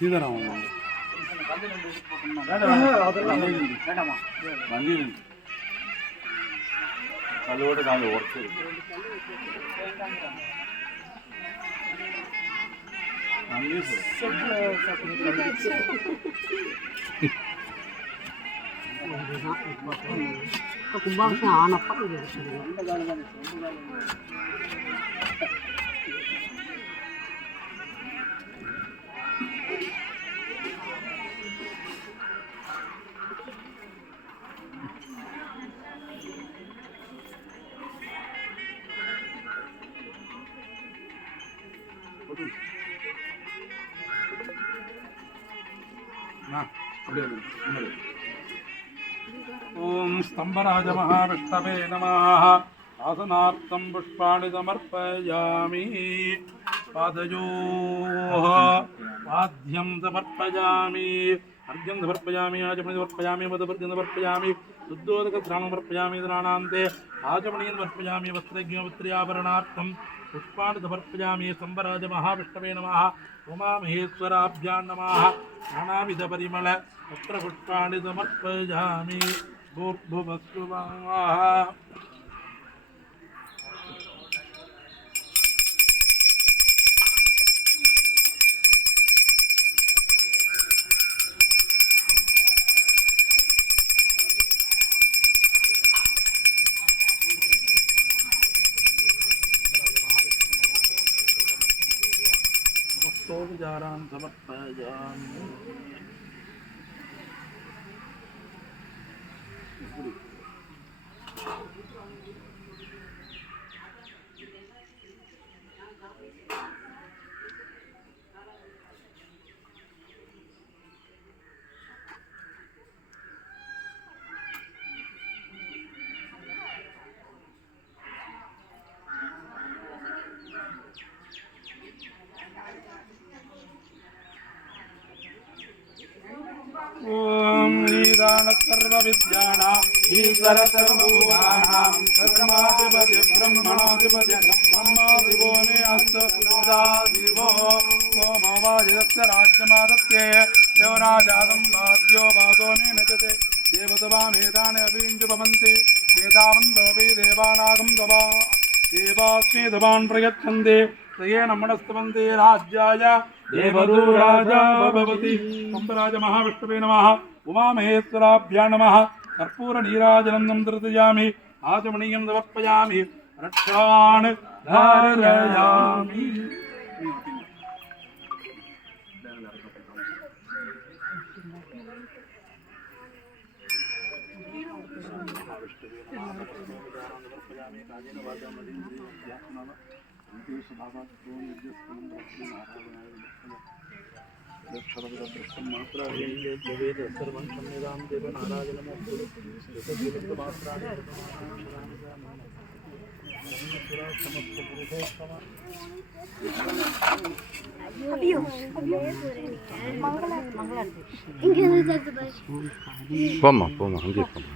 சீதாராமன் கல்லோட கால உடச்சு கும்பாபிஷேகம் ஆனப்ப ओम स्तंभराज महाविष्णवे नमः। आसनार्थं पुष्पाणि समर्पयामि। पादयोः पाद्यं समर्पयामि। अर्घ्यं समर्पयामि। आचमनीं समर्पयामि। मधुपर्घ्यं समर्पयामि। शुद्धोदकस्नानं समर्पयामि। स्नानान्ते आचमनीं समर्पयामि। वस्त्रज्ञवस्त्र्याभरणार्थं पुष्पाणि समर्पयामि। स्तंभराज महाविष्णवे नमः। उमामहेश्वराभ्यां नमः। नानाविधपरिमल पत्रपुष्पाणि समर्पयामि। भूर्भुवस्सुवः। नमस्तोपचारान् समर्पयामि। ओम निदान सर्व विद्यानां ईश्वर सर्वभूतानां ब्रह्माधिपति ब्रह्मणाधिपति ब्रह्मादिवो मे अस्तु सदाशिवो सोमो वाजितस्य राज्यमादत्ते देवराजादं वाद्यो वादो मे नचते देवतवामेतानि अभिञ्जुभवन्ति एतावन्तोऽपि देवानागं तवा देवास्मि धवान् प्रयच्छन्ति तेन मनस्तवन्ते राज्याय देवदूराजा भवति। स्तंभराज महाविष्णवे नमः। उमामहेश्वराभ्यां नमः। कर्पूरनीराजनं समर्पयामि। आचमनीयं समर्पयामि। रक्षान् धारयामि। போமா போமா அங்கே போமா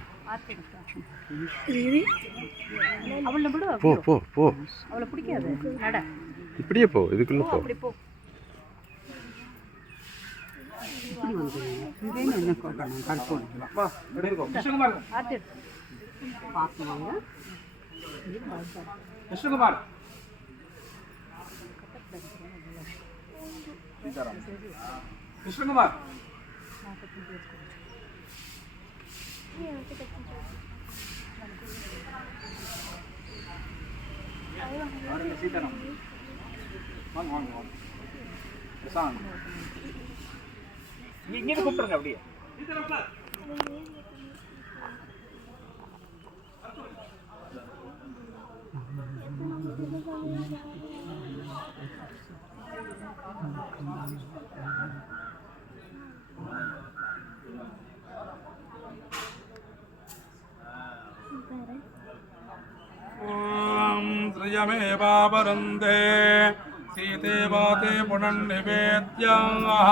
போ போ போ அவளை பிடிக்காது நட இப்படியே போ இதுக்குள்ள போ அப்படி போ இப்படி வந்து இங்கேயும் என்ன கேட்கணும் கற்பூரம் ஆட்டு பார்த்துவாங்க கிருஷ்ணகுமார் கிருஷ்ணகுமார் சீதாராம் வாங்க வாங்க வாங்க பிரசாந்த் இங்கே கூப்பிடுங்க அப்படியே त्रयमेवावरुन्धे सीते वाते पुनर्निवेद्याः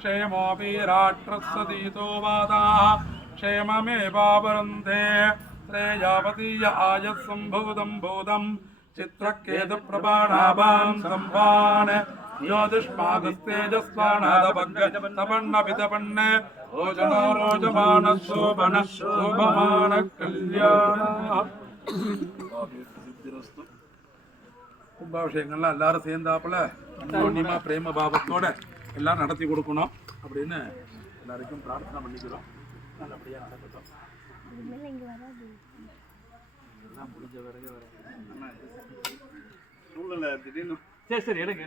क्षेमोऽपि राष्ट्रस्सतीतो वादाः क्षेममेवावरुन्धे त्रेयावतीय आयस्सम्भूतं भूतं चित्रकेतुप्रभाणाभां सम्भान् യോതിഷ്മാകസ്തേജസ്വാണാദപന്ന ഓജനോ രോജമാന ശോഭന ശോഭമാന കല്യാണ. கும்பாபிஷேகங்கள்லாம் எல்லாரும் சேர்ந்தாப்புல அன்யோன்யமா பிரேம பாவத்தோட எல்லாம் நடத்தி கொடுக்கணும் அப்படின்னு எல்லாருக்கும் பிரார்த்தனை பண்ணிக்கிறோம். நல்லபடியா நடக்கட்டும். எல்லாம் முடிஞ்ச பிறகு சூழ்நிலை திடீர்னு சரி எடுங்க.